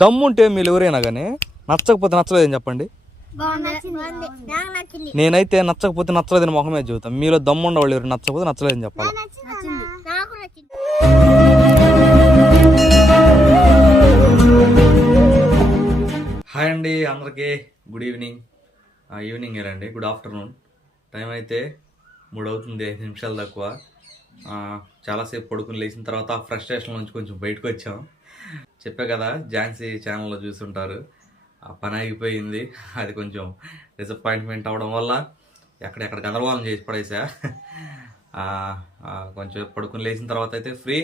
దమ్ముంటే మీరు ఎవరైనా కానీ నచ్చకపోతే నచ్చలేదని చెప్పండి. నాకు నచ్చింది. నేనైతే నచ్చకపోతే నచ్చలేదని మొహం మీద చెబుతాం మీలో దమ్ముండ వాళ్ళు ఎవరు నచ్చకపోతే నచ్చలేదని చెప్పాలి. నచ్చింది నాకు నచ్చింది. హాయ్ అండి అందరికీ గుడ్ ఈవినింగ్. ఈవినింగ్ ఏనండి గుడ్ ఆఫ్టర్నూన్. టైం అయితే మూడు అవుతుంది ఐదు నిమిషాలు తక్కువ. ఆ, చాలాసేపు పడుకుని లేచిన తర్వాత ఫ్రస్ట్రేషన్ నుంచి కొంచెం బయటకు వచ్చాం. చెప్పే కదా ఝాన్సీ ఛానల్లో చూసుంటారు ఆ పని ఆగిపోయింది. అది కొంచెం డిసప్పాయింట్మెంట్ అవడం వల్ల ఎక్కడెక్కడ గందరగోళం చేసి పడేసా. కొంచెం పడుకుని లేచిన తర్వాత అయితే ఫ్రీ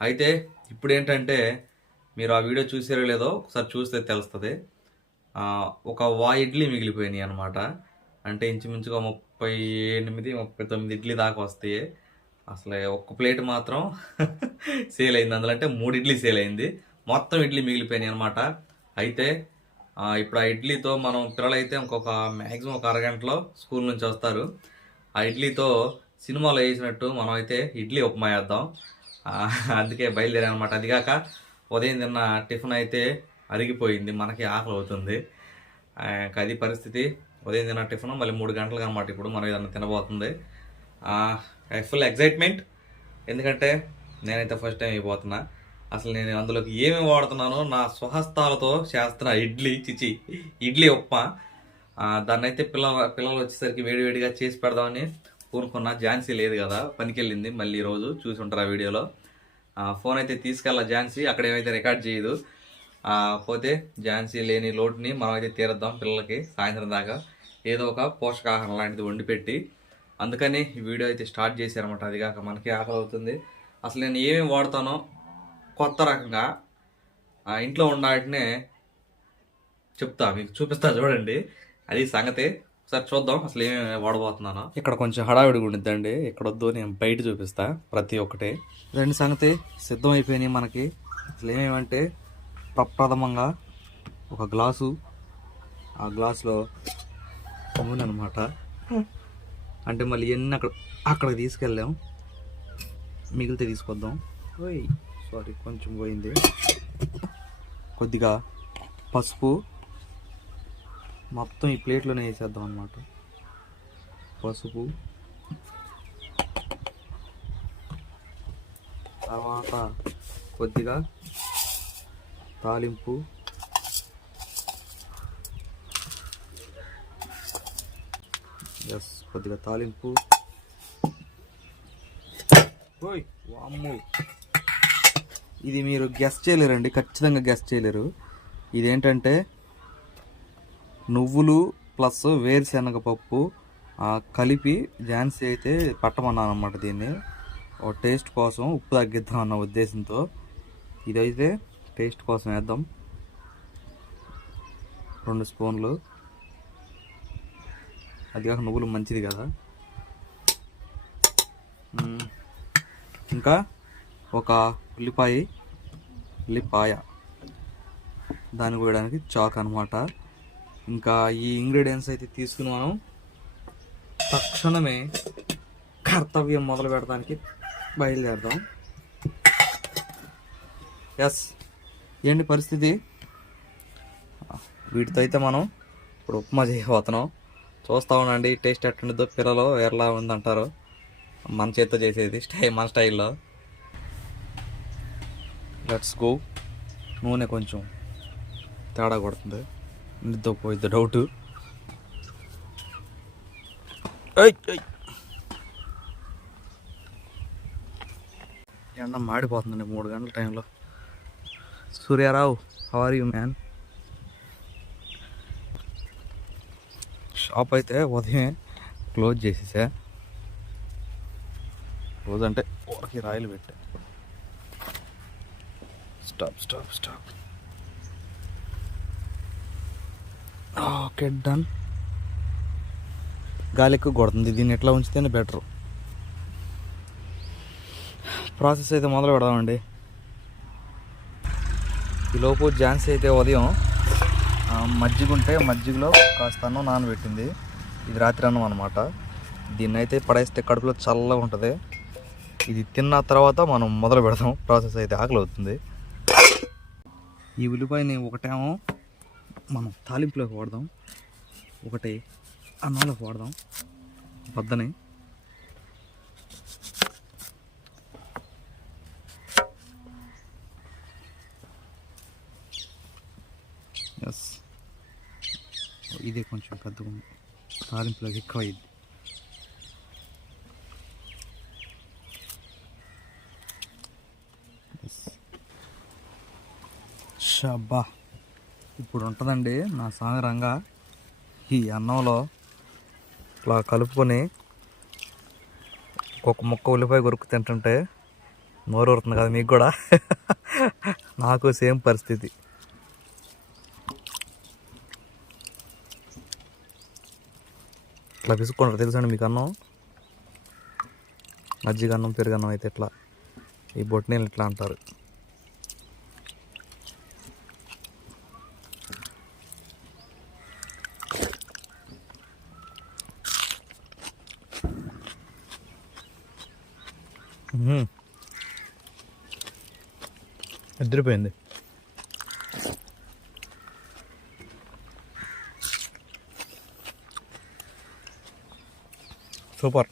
అయితే ఇప్పుడు ఏంటంటే మీరు ఆ వీడియో చూసారో లేదో ఒకసారి చూస్తే తెలుస్తుంది. ఒక వా ఇడ్లీ మిగిలిపోయినాయి అనమాట అంటే ఇంచుమించుగా ముప్పై ఎనిమిది ముప్పై తొమ్మిది ఇడ్లీ దాకా వస్తాయి. అసలు ఒక్క ప్లేట్ మాత్రం సేల్ అయింది. అందులో అంటే మూడు ఇడ్లీ సేల్ అయింది. మొత్తం ఇడ్లీ మిగిలిపోయినాయి అనమాట అయితే ఇప్పుడు ఆ ఇడ్లీతో మనం పిల్లలైతే ఇంకొక మ్యాక్సిమం ఒక అరగంటలో స్కూల్ నుంచి వస్తారు. ఆ ఇడ్లీతో సినిమాలో వేసినట్టు మనం అయితే ఇడ్లీ ఉప్మా వేద్దాం. అందుకే బయలుదేరామన్నమాట అనమాట అదిగాక ఉదయం తిన్న టిఫిన్ అయితే అరిగిపోయింది. మనకి ఆకలి అవుతుంది. అది పరిస్థితి. ఉదయం తిన్న టిఫిన్ మళ్ళీ మూడు గంటలకు అనమాట ఇప్పుడు మనం ఏదన్నా తినబోతుంది. ఫుల్ ఎగ్జైట్మెంట్ ఎందుకంటే నేనైతే ఫస్ట్ టైం అయిపోతున్నా. అసలు నేను అందులోకి ఏమేమి వాడుతున్నానో నా స్వహస్తాలతో చేస్తున్న ఇడ్లీ చిచి ఇడ్లీ ఉప్మా. దాన్ని అయితే పిల్లల పిల్లలు వచ్చేసరికి వేడివేడిగా చేసి పెడదామని కోరుకున్న ఝాన్సీ లేదు కదా పనికి వెళ్ళింది మళ్ళీ ఈ రోజు చూసి ఉంటారు ఆ వీడియోలో ఫోన్ అయితే తీసుకెళ్ళ ఝాన్సీ అక్కడ ఏమైతే రికార్డ్ చేయదు. పోతే ఝాన్సీ లేని లోటుని మనం అయితే తీరద్దాం పిల్లలకి సాయంత్రం దాకా. ఏదో ఒక పోషకాహారం లాంటిది వండిపెట్టి అందుకని వీడియో అయితే స్టార్ట్ చేశారనమాట అది కాక మనకి ఆకలి అవుతుంది. అసలు నేను ఏమేమి వాడతానో కొత్త రకంగా ఆ, ఇంట్లో ఉన్న వాటినే చెప్తా మీకు చూపిస్తా చూడండి. అది సంగతి. ఒకసారి చూద్దాం అసలు ఏమేమి వాడబోతున్నానో. ఇక్కడ కొంచెం హడావిడిగా ఉండిద్దండి. ఇక్కడ వద్దు నేను బయట చూపిస్తా ప్రతి ఒక్కటి. రెండు సంగతి సిద్ధం అయిపోయినాయి మనకి. అసలు ఏమేమంటే ప్రప్రథమంగా ఒక గ్లాసు ఆ గ్లాసులో నూనె అనమాట అంటే మళ్ళీ ఎన్ని అక్కడ అక్కడికి తీసుకెళ్ళాం. మిగిలితే తీసుకొద్దాం. ఓయ్. సారీ కొంచెం పోయింది. కొద్దిగా పసుపు మొత్తం ఈ ప్లేట్లోనే వేసేద్దాం అనమాట పసుపు. తర్వాత కొద్దిగా తాలింపు. ఎస్ కొద్దిగా తాలింపు. ఓయ్ వామ్మో. ఇది మీరు గెస్ట్ చేయలేరండి ఖచ్చితంగా గెస్ట్ చేయలేరు. ఇదేంటంటే నువ్వులు ప్లస్ వేరుశనగ పప్పు కలిపి ఝాన్సీ అయితే పట్టమన్నాను అనమాట దీన్ని. ఓ టేస్ట్ కోసం ఉప్పు తగ్గిద్దాం అన్న ఉద్దేశంతో. ఇదైతే టేస్ట్ కోసం వేద్దాం. రెండు స్పూన్లు. అది కాక నువ్వులు మంచిది కదా. ఇంకా? ఒక ఉల్లిపాయ ఉల్లిపాయ. దాన్ని కోయడానికి చాక్ అనమాట ఇంకా ఈ ఇంగ్రీడియంట్స్ అయితే తీసుకుని మనం తక్షణమే కర్తవ్యం మొదలు పెడడానికి బయలుదేరదాం. ఎస్ ఏంటి పరిస్థితి? వీటితో అయితే మనం ఇప్పుడు ఉప్మా చేయబోతున్నాం. చూస్తూ ఉండండి టేస్ట్ ఎట్టుండిద్దో పిల్లలు ఎలా ఉందంటారు. మన చేత్తో చేసేది స్టై మన స్టైల్లో. Let's go. నూనె కొంచెం తేడా కొడుతుంది. నిద్ర పోయింది డౌట్. ఎండ మాడిపోతుందండి మూడు గంటల టైంలో. Suryarao how are you man shop అయితే ఉదయమే క్లోజ్ చేసేసా. క్లోజ్ అంటే ఊరికి రాయలు పెట్టా. Stop stop stop okay done గాలి ఎక్కువ కొడుతుంది. దీన్ని ఎట్లా ఉంచితేనే బెటర్ ప్రాసెస్ అయితే మొదలు పెడదామండి. ఈలోపు ఝాన్సీ అయితే ఉదయం మజ్జిగ ఉంటే మజ్జిగలో కాస్త అన్నం నానబెట్టింది. ఇది రాత్రి అన్నం అనమాట దీన్ని అయితే పడేస్తే కడుపులో చల్లగా ఉంటుంది. ఇది తిన్న తర్వాత మనం మొదలు పెడదాం. ప్రాసెస్ అయితే ఆకలి అవుతుంది. ఈ ఉల్లిపాయని ఒకటేమో మనం తాలింపులోకి వాడదాం. ఒకటి అన్నంలోకి వాడదాం. వద్దని ఎస్ ఇది కొంచెం పెద్దగా ఉంది తాలింపులోకి ఎక్కువ అయింది షబ్బా ఇప్పుడు ఉంటుందండి నా సాగరంగా ఈ అన్నంలో ఇట్లా కలుపుకొని ఒక ముక్క ఉల్లిపాయ కొరుకు తింటుంటే నోరు ఊరుతుంది కదా మీకు కూడా. నాకు సేమ్ పరిస్థితి. ఇట్లా పిసుకుంటారు తెలుసండి మీకు అన్నం? మజ్జిగ అన్నం పెరుగన్నం అయితే ఇట్లా. ఈ బొట్నీళ్ళు ఇట్లా అంటారు. నిద్రపోయింది. సూపర్.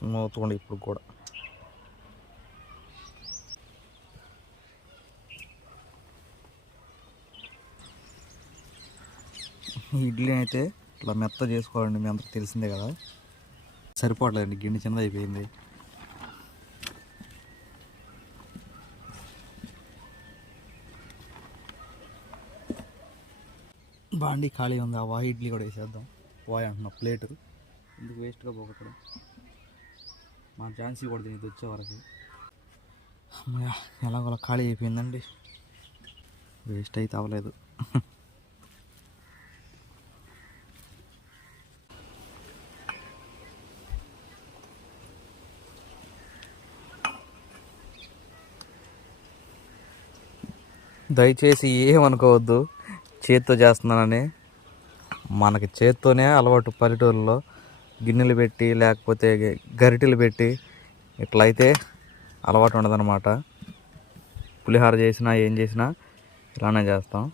స్మూత్గా ఉండి ఇప్పుడు కూడా. ఈ ఇడ్లీ అయితే ఇట్లా మెత్త చేసుకోవాలండి మీ అందరికి తెలిసిందే కదా. సరిపోవట్లేదండి గిన్నె చిన్నది అయిపోయింది. బాండి ఖాళీ ఉంది ఆ వాయి ఇడ్లీ కూడా వేసేద్దాం. వాయి అంటున్నా ప్లేటు. ఎందుకు వేస్ట్గా పోగొట్టడం మా ఝాన్సీ కూడా దీనికి వచ్చేవరకు. అమ్మయ్య ఎలాగోలా ఖాళీ అయిపోయిందండి. వేస్ట్ అయితే అవ్వలేదు. దయచేసి ఏమనుకోవద్దు. చేత్తో చేస్తున్నానని. మనకి చేత్తోనే అలవాటు పల్లెటూరులో. గిన్నెలు పెట్టి లేకపోతే గరిటెలు పెట్టి ఇట్లా అయితే అలవాటు ఉండదన్నమాట. పులిహార చేసినా ఏం చేసినా ఇలానే చేస్తాం.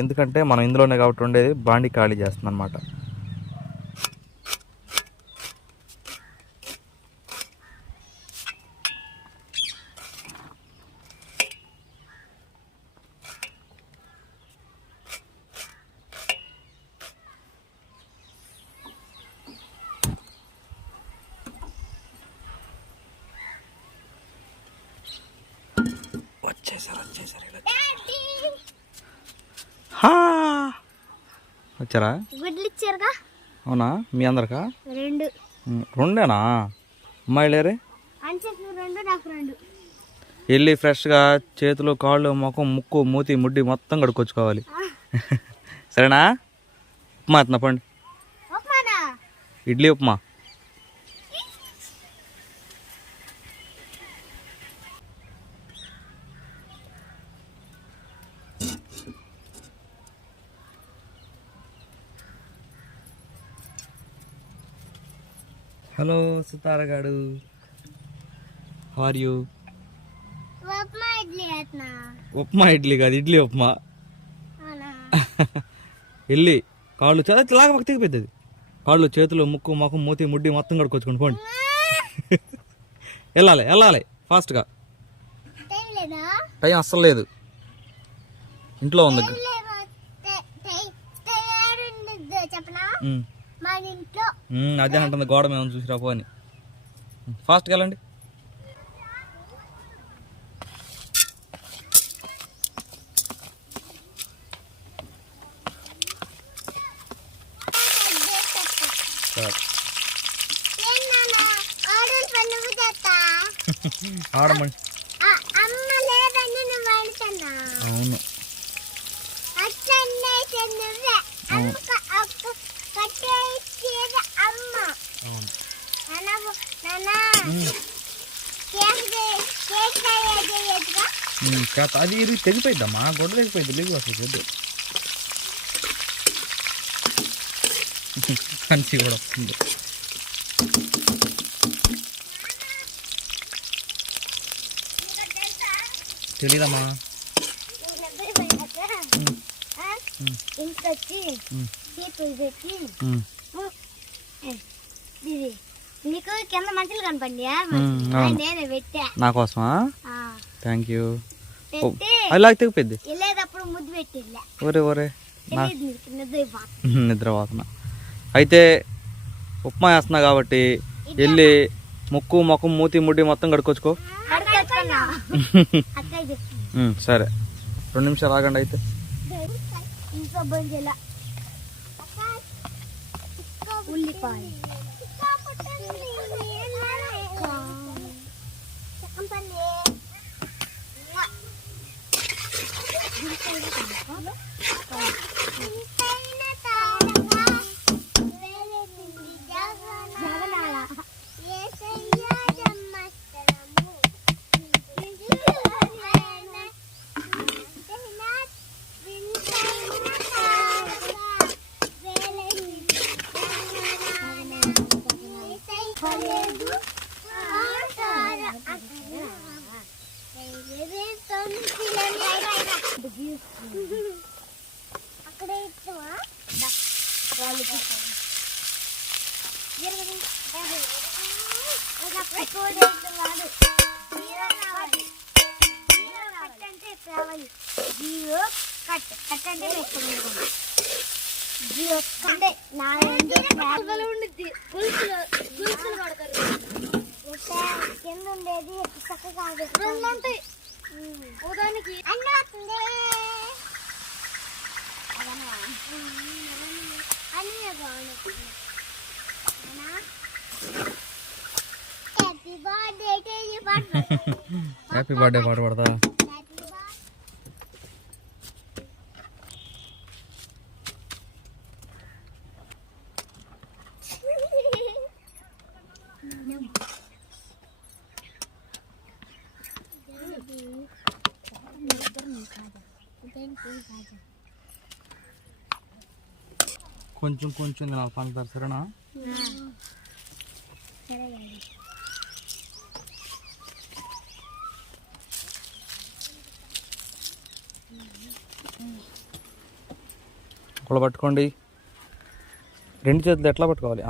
ఎందుకంటే మనం ఇందులోనే కాబట్టి ఉండేది బాండి ఖాళీ చేస్తుంది అనమాట వచ్చారా? గుడ్లు ఇచ్చారుగా? అవునా? మీ అందరికా? రెండు. రెండేనా? అమ్మాయి లేరే రెండు నాకు రెండు. వెళ్ళి ఫ్రెష్గా చేతులు కాళ్ళు ముఖం ముక్కు మూతి ముడ్డి మొత్తం కడుక్కొచ్చుకోవాలి. సరేనా? ఉప్మా ఎత్తున్నా పండి ఇడ్లీ ఉప్మా. హలో సుతారగాడు ఆర్ యూ ఉప్మా ఇడ్లీ వేస్తున్నా ఉప్మా ఇడ్లీ కాదు ఇడ్లీ ఉప్మా. వెళ్ళి కాళ్ళు చాలా లాగా పక్క పెద్దది కాళ్ళు చేతులు ముక్కు ముఖం మూతి ముడ్డి మొత్తం కడుక్కొచ్చుకోండి పోండి. వెళ్ళాలి వెళ్ళాలి ఫాస్ట్గా టైం అస్సలు లేదు. ఇంట్లో ఉంది. మన ఇంట్లో అదే అంటుంది గోడ మేము చూసిరా పో అని ఫాస్ట్గా వెళ్ళండి ఆడమని ఆ, అమ్మ లేదని నువ్వు అంటున్నా అవును అట్లనేసి నువ్వే అమ్మక అక్క కట్టేసేది అమ్మ అవును నాన్న నాన్న కేక్ దే- కేక్ తయారు చేత అది ఇరిగి తెగిపోయిద్దమ్మా గొడ్డ తెగిపోయింది లేవు అసలు గొడ్డు. కన్సి కూడా వస్తుంది. నీకు తెలుసా తెలీదమ్మా? ఇంకొచ్చి పెట్టి నీకు కింద మంచులు కనపండి అవును. నేనే పెట్టా. నా కోసమా? థ్యాంక్ యూ అలా తెగిపోయింది ఒరే ఒరే నిద్ర. నిద్రపోతున్న అయితే ఉప్మా వేస్తున్నా కాబట్టి వెళ్ళి ముక్కు మొక్కం మూతి ముడ్డి మొత్తం కడుక్కొచ్చుకో. సరే. రెండు నిమిషాలు ఆగండి అయితే. ఉల్లిపాయ 似ている。అక్కడే ఇచ్చావా జియో కట్ కట్. అంటే జియో పడతారు కింద ఉండేది. చక్కగా ఉదానికి అన్నీ happy birthday to you happy birthday పాట పడతా కొంచెం కొంచెం తినాలి పంచదార సరేనా? ఒకళ్ళు పట్టుకోండి. రెండు చేతులు ఎట్లా పట్టుకోవాలి?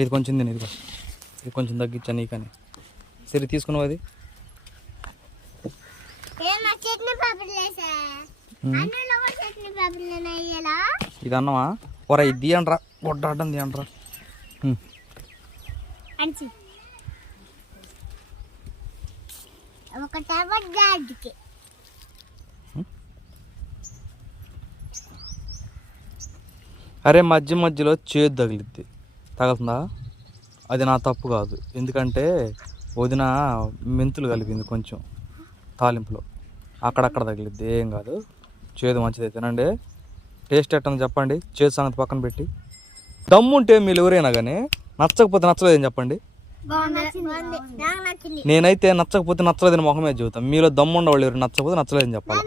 ఇది కొంచెం తిని ఇది ఇది కొంచెం తగ్గించా నీకని సరే తీసుకున్నావు అది ఇది అన్నమా? ఒరా ఇది గొడ్డాటం తీయండ్రా. గాడికి అరే మధ్య మధ్యలో చేదు తగిలిద్ది. తగులుతుందా? అది నా తప్పు కాదు. ఎందుకంటే వదిన మెంతులు కలిపింది కొంచెం తాలింపులో. అక్కడక్కడ తగిలిద్ది. ఏం కాదు. చేదు మంచిది తినండి. టేస్ట్ ఎట్టని చెప్పండి. చేదు సంగతి పక్కన పెట్టి. దమ్ముంటే మీరు ఎవరైనా కానీ నచ్చకపోతే నచ్చలేదని చెప్పండి. నేనైతే నచ్చకపోతే నచ్చలేదని మొహం మీద చెబుతాం మీలో దమ్ముండ వాళ్ళు ఎవరు నచ్చకపోతే నచ్చలేదని చెప్పాలి.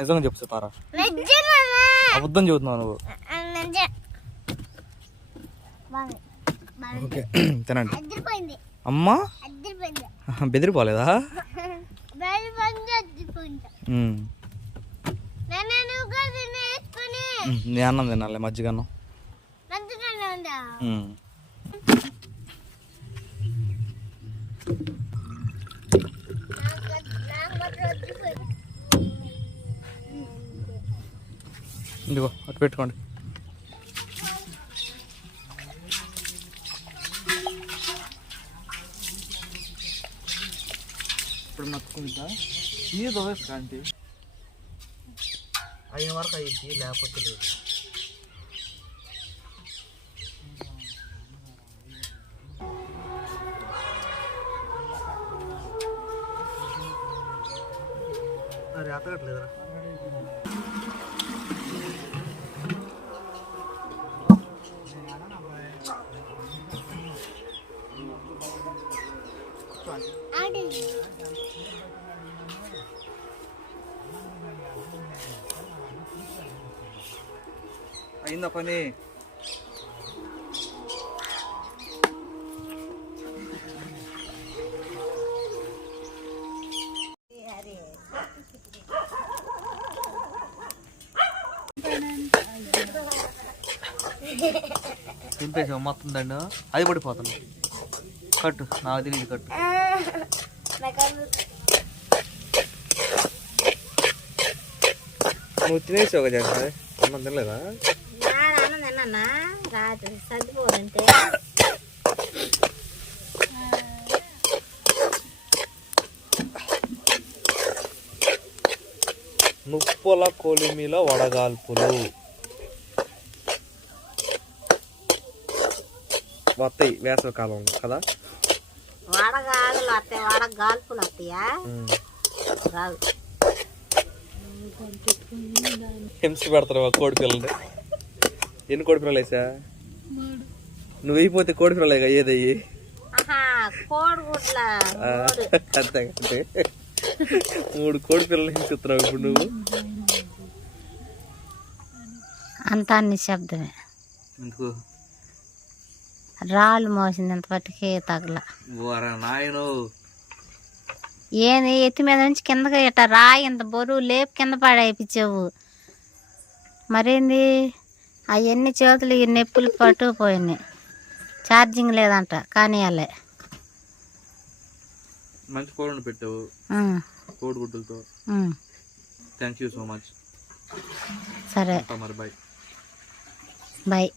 నిజంగా చెప్తారా అబద్ధం చెబుతున్నావు నువ్వు. ఓకే. తినండి. అమ్మా. బెదిరిపోలేదా? నేను అన్నం తినాలి మజ్జిగ అన్నం మంచిగానే ఉందా? ఉమ్. నాకు నాకు మాత్రం అద్దరిపోయింది ఇదిగో అటు పెట్టుకోండి. ఇప్పుడు నొక్కుంటా? ఇది దోవేస్తా అంటే అయిన వరకు అయ్యింది లేకపోతే లేదు. అరే అతగట్లేదురా ఆడి అయిందా పని. దింపేసావు మొత్తం దండు అది పడిపోతుంది కట్టు నాకు తెలియదు కట్టు. నువ్వు తినేసావు కదా అన్నం తినలేదా? రాత్రి సర్దిపోదంటే నుప్పుల కొలిమిల వడగాల్పులు. వస్తాయి వేసవికాలం కదా? వడగాదులు వస్తాయి వడగాల్పులు వస్తాయా రాదు. హింస పెడతారు కోడి పిల్లల్ని. ఎన్ని కోడి పిల్లలు వేసా? నువ్వు అయిపోతే కోడి పిల్లలు అయ్యేదయ్యి ఆహా కోడిగుడ్ల మూడు. అంతే అంతే. మూడు కోడి పిల్లలు హింసిస్తున్నావు ఇప్పుడు నువ్వు. అంతా నిశ్శబ్దమే. ఎందుకు? రాళ్ళు మోసింది ఇంతపటికి తగల. నాయను. ఏంది ఎత్తి మీద నుంచి కిందకి ఇట్ట రాయి ఇంత బరువు లేపు కింద పడేపించావు మరేంది? అవన్నీ చేతులు ఈ నొప్పులు పట్టుకుపోయినాయి ఛార్జింగ్ లేదంట కానీ అలా మంచి కోడి పెట్టావు. కోడి గుడ్డలతో. థ్యాంక్ యూ సో మచ్ సరే. మరి బాయ్ బాయ్